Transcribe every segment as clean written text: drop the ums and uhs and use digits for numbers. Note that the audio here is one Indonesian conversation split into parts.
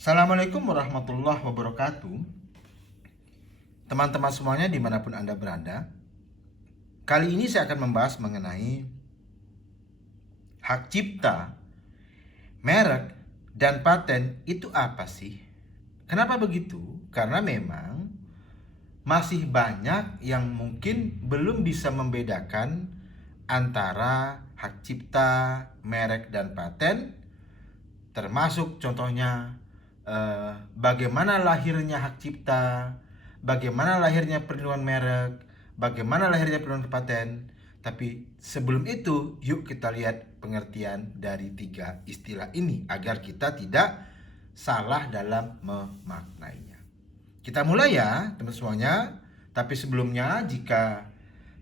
Assalamualaikum warahmatullahi wabarakatuh. Teman-teman semuanya dimanapun Anda berada, kali ini saya akan membahas mengenai hak cipta, merek, dan paten itu apa sih? Kenapa begitu? Karena memang masih banyak yang mungkin belum bisa membedakan antara hak cipta, merek, dan paten, termasuk contohnya bagaimana lahirnya hak cipta, bagaimana lahirnya perlindungan merek, bagaimana lahirnya perlindungan paten. Tapi sebelum itu, yuk kita lihat pengertian dari tiga istilah ini agar kita tidak salah dalam memaknainya. Kita mulai ya, teman semuanya. Tapi sebelumnya, jika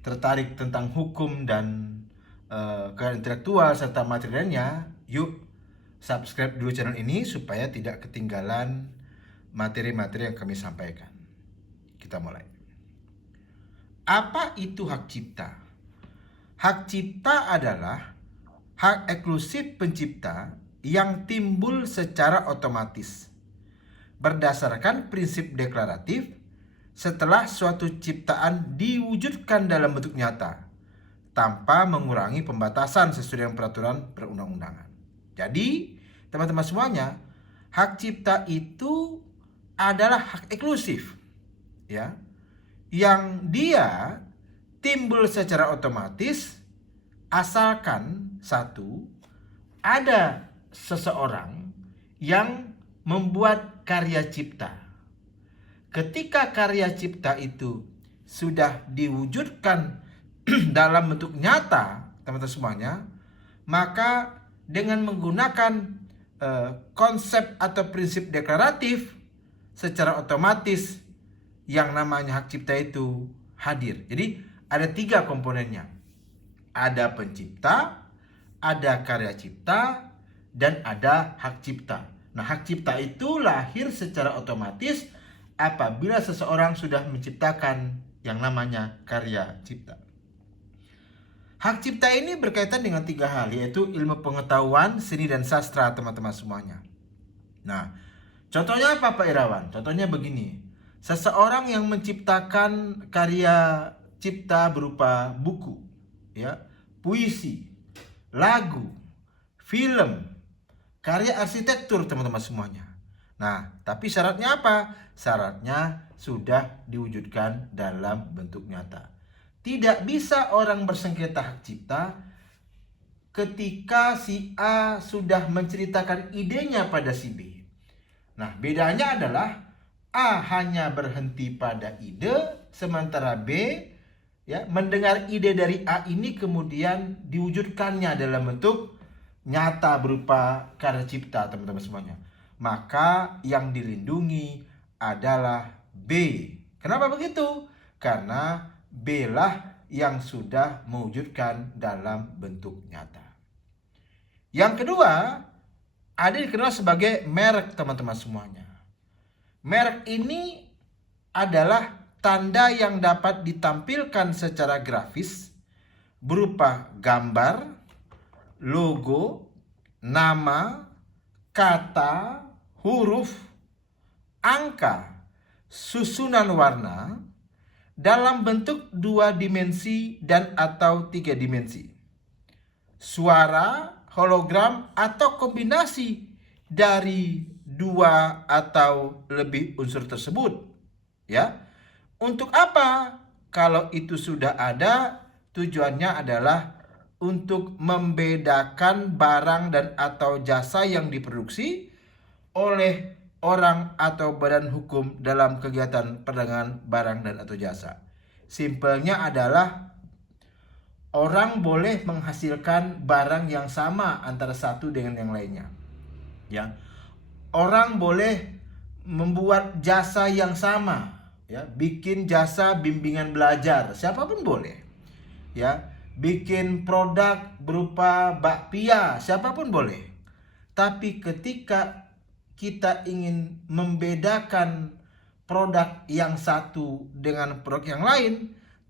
tertarik tentang hukum dan kekayaan intelektual serta materialnya, yuk subscribe dulu channel ini supaya tidak ketinggalan materi-materi yang kami sampaikan. Kita mulai. Apa itu hak cipta? Hak cipta adalah hak eksklusif pencipta yang timbul secara otomatis berdasarkan prinsip deklaratif setelah suatu ciptaan diwujudkan dalam bentuk nyata tanpa mengurangi pembatasan sesuai dengan peraturan perundang-undangan. Jadi, teman-teman semuanya, hak cipta itu adalah hak eksklusif, ya, yang dia timbul secara otomatis asalkan satu, ada seseorang yang membuat karya cipta. Ketika karya cipta itu sudah diwujudkan dalam bentuk nyata, teman-teman semuanya, maka dengan menggunakan konsep atau prinsip deklaratif, secara otomatis yang namanya hak cipta itu hadir. Jadi ada tiga komponennya. Ada pencipta, ada karya cipta, dan ada hak cipta. Nah, hak cipta itu lahir secara otomatis apabila seseorang sudah menciptakan yang namanya karya cipta. Hak cipta ini berkaitan dengan tiga hal, yaitu ilmu pengetahuan, seni, dan sastra, teman-teman semuanya. Nah, contohnya apa Pak Irawan? Contohnya begini, seseorang yang menciptakan karya cipta berupa buku, ya, puisi, lagu, film, karya arsitektur, teman-teman semuanya. Nah, tapi syaratnya apa? Syaratnya sudah diwujudkan dalam bentuk nyata. Tidak bisa orang bersengketa hak cipta ketika si A sudah menceritakan idenya pada si B. Nah, bedanya adalah A hanya berhenti pada ide, sementara B ya mendengar ide dari A ini kemudian diwujudkannya dalam bentuk nyata berupa karya cipta, teman-teman semuanya. Maka yang dilindungi adalah B. Kenapa begitu? Karena B lah yang sudah mewujudkan dalam bentuk nyata. Yang kedua, ada dikenal sebagai merek, teman-teman semuanya. Merek ini adalah tanda yang dapat ditampilkan secara grafis berupa gambar, logo, nama, kata, huruf, angka, susunan warna dalam bentuk 2 dimensi dan atau 3 dimensi, suara, hologram, atau kombinasi dari 2 atau lebih unsur tersebut. Ya, untuk apa? Kalau itu sudah ada, tujuannya adalah untuk membedakan barang dan atau jasa yang diproduksi oleh orang atau badan hukum dalam kegiatan perdagangan barang dan atau jasa. Simpelnya adalah orang boleh menghasilkan barang yang sama antara satu dengan yang lainnya. Ya. Orang boleh membuat jasa yang sama, ya, bikin jasa bimbingan belajar, siapapun boleh. Ya, bikin produk berupa bakpia, siapapun boleh. Tapi ketika kita ingin membedakan produk yang satu dengan produk yang lain,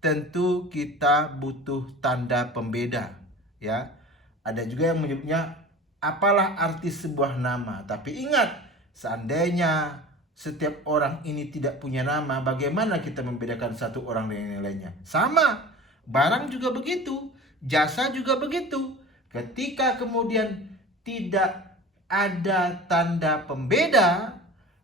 tentu kita butuh tanda pembeda, ya. Ada juga yang menyebutnya apalah arti sebuah nama. Tapi ingat, Seandainya setiap orang ini tidak punya nama, bagaimana kita membedakan satu orang dengan yang lainnya? Sama, barang juga begitu, jasa juga begitu. Ketika kemudian tidak ada tanda pembeda,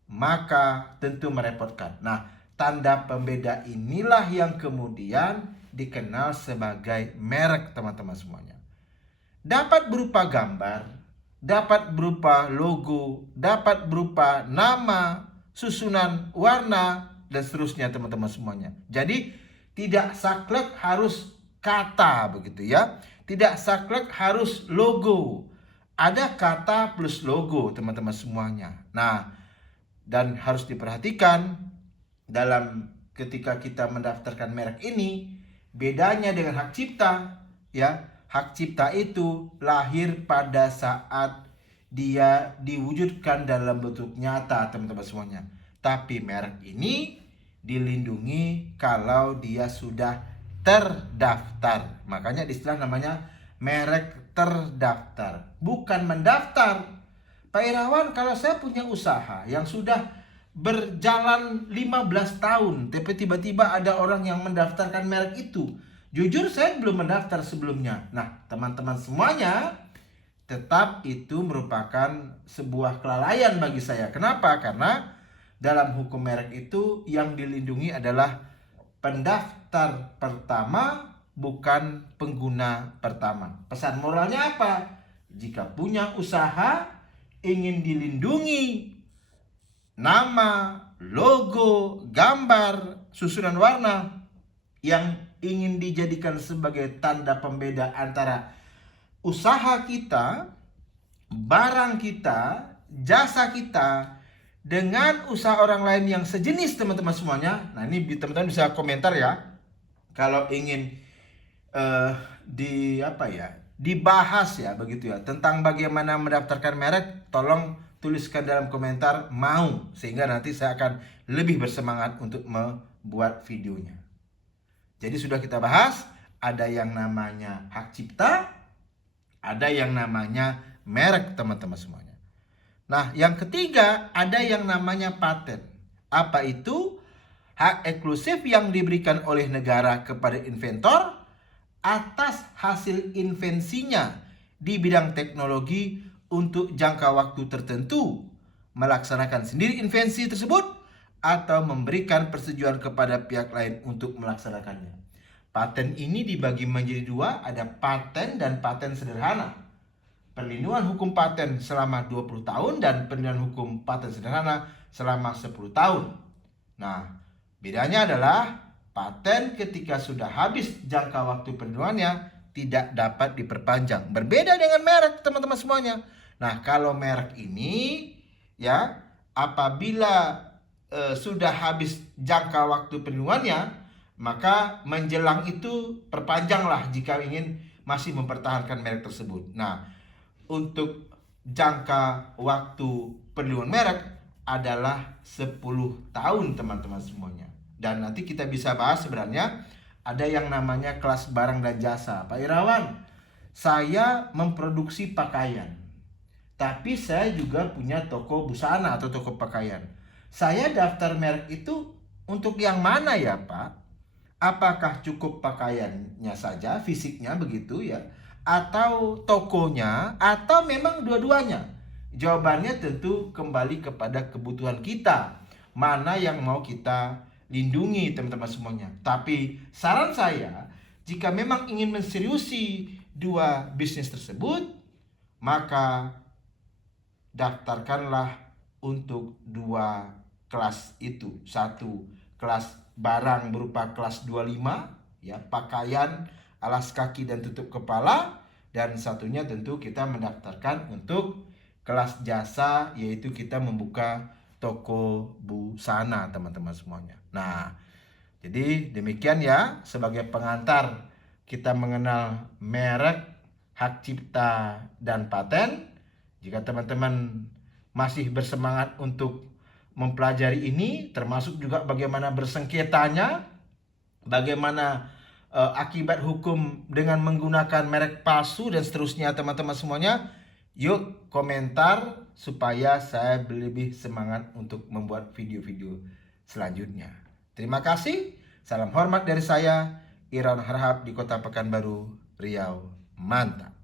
maka tentu merepotkan. Nah, tanda pembeda inilah yang kemudian dikenal sebagai merek, teman-teman semuanya. Dapat berupa gambar, dapat berupa logo, dapat berupa nama, susunan warna, dan seterusnya, teman-teman semuanya. Jadi tidak saklek harus kata begitu ya. Tidak saklek harus logo. Ada kata plus logo, teman-teman semuanya. Nah, dan harus diperhatikan dalam ketika kita mendaftarkan merek ini, bedanya dengan hak cipta ya. Hak cipta itu lahir pada saat dia diwujudkan dalam bentuk nyata, teman-teman semuanya. Tapi merek ini dilindungi kalau dia sudah terdaftar. Makanya istilah namanya merek terdaftar, bukan mendaftar. Pak Irawan, kalau saya punya usaha yang sudah berjalan 15 tahun, tapi tiba-tiba ada orang yang mendaftarkan merek itu. Jujur saya belum mendaftar sebelumnya. Nah, teman-teman semuanya, tetap itu merupakan sebuah kelalaian bagi saya. Kenapa? Karena dalam hukum merek itu yang dilindungi adalah pendaftar pertama, bukan pengguna pertama. Pesan moralnya apa? Jika punya usaha, ingin dilindungi nama, logo, gambar, susunan warna yang ingin dijadikan sebagai tanda pembeda antara usaha kita, barang kita, jasa kita dengan usaha orang lain yang sejenis, teman-teman semuanya. Nah, ini teman-teman bisa komentar ya. Kalau ingin dibahas ya begitu ya tentang bagaimana mendaftarkan merek, tolong tuliskan dalam komentar mau, sehingga nanti saya akan lebih bersemangat untuk membuat videonya. Jadi sudah kita bahas, ada yang namanya hak cipta, ada yang namanya merek, teman-teman semuanya. Nah, yang ketiga ada yang namanya paten. Apa itu? Hak eksklusif yang diberikan oleh negara kepada inventor atas hasil invensinya di bidang teknologi untuk jangka waktu tertentu, melaksanakan sendiri invensi tersebut, atau memberikan persetujuan kepada pihak lain untuk melaksanakannya. Paten ini dibagi menjadi dua, ada paten dan paten sederhana. Perlindungan hukum paten selama 20 tahun dan perlindungan hukum paten sederhana selama 10 tahun. Nah, bedanya adalah paten ketika sudah habis jangka waktu perlindungannya tidak dapat diperpanjang. Berbeda dengan merek, teman-teman semuanya. Nah, kalau merek ini ya, apabila sudah habis jangka waktu perlindungannya, maka menjelang itu perpanjanglah jika ingin masih mempertahankan merek tersebut. Nah, untuk jangka waktu perlindungan merek adalah 10 tahun, teman-teman semuanya. Dan nanti kita bisa bahas sebenarnya ada yang namanya kelas barang dan jasa. Pak Irawan, saya memproduksi pakaian, tapi saya juga punya toko busana atau toko pakaian. Saya daftar merek itu untuk yang mana ya Pak? Apakah cukup pakaiannya saja, fisiknya begitu ya? Atau tokonya, atau memang dua-duanya? Jawabannya tentu kembali kepada kebutuhan kita. Mana yang mau kita lindungi, teman-teman semuanya. Tapi saran saya, jika memang ingin menseriusi dua bisnis tersebut, maka daftarkanlah untuk dua kelas itu. Satu, kelas barang berupa kelas 25 ya, pakaian, alas kaki dan tutup kepala, dan satunya tentu kita mendaftarkan untuk kelas jasa, yaitu kita membuka toko busana, teman-teman semuanya. Nah, jadi demikian ya sebagai pengantar kita mengenal merek, hak cipta, dan paten. Jika teman-teman masih bersemangat untuk mempelajari ini, termasuk juga bagaimana bersengketanya, bagaimana akibat hukum dengan menggunakan merek palsu dan seterusnya, teman-teman semuanya, yuk komentar supaya saya lebih semangat untuk membuat video-video selanjutnya. Terima kasih. Salam hormat dari saya, Irawan Harahap di Kota Pekanbaru, Riau. Mantap.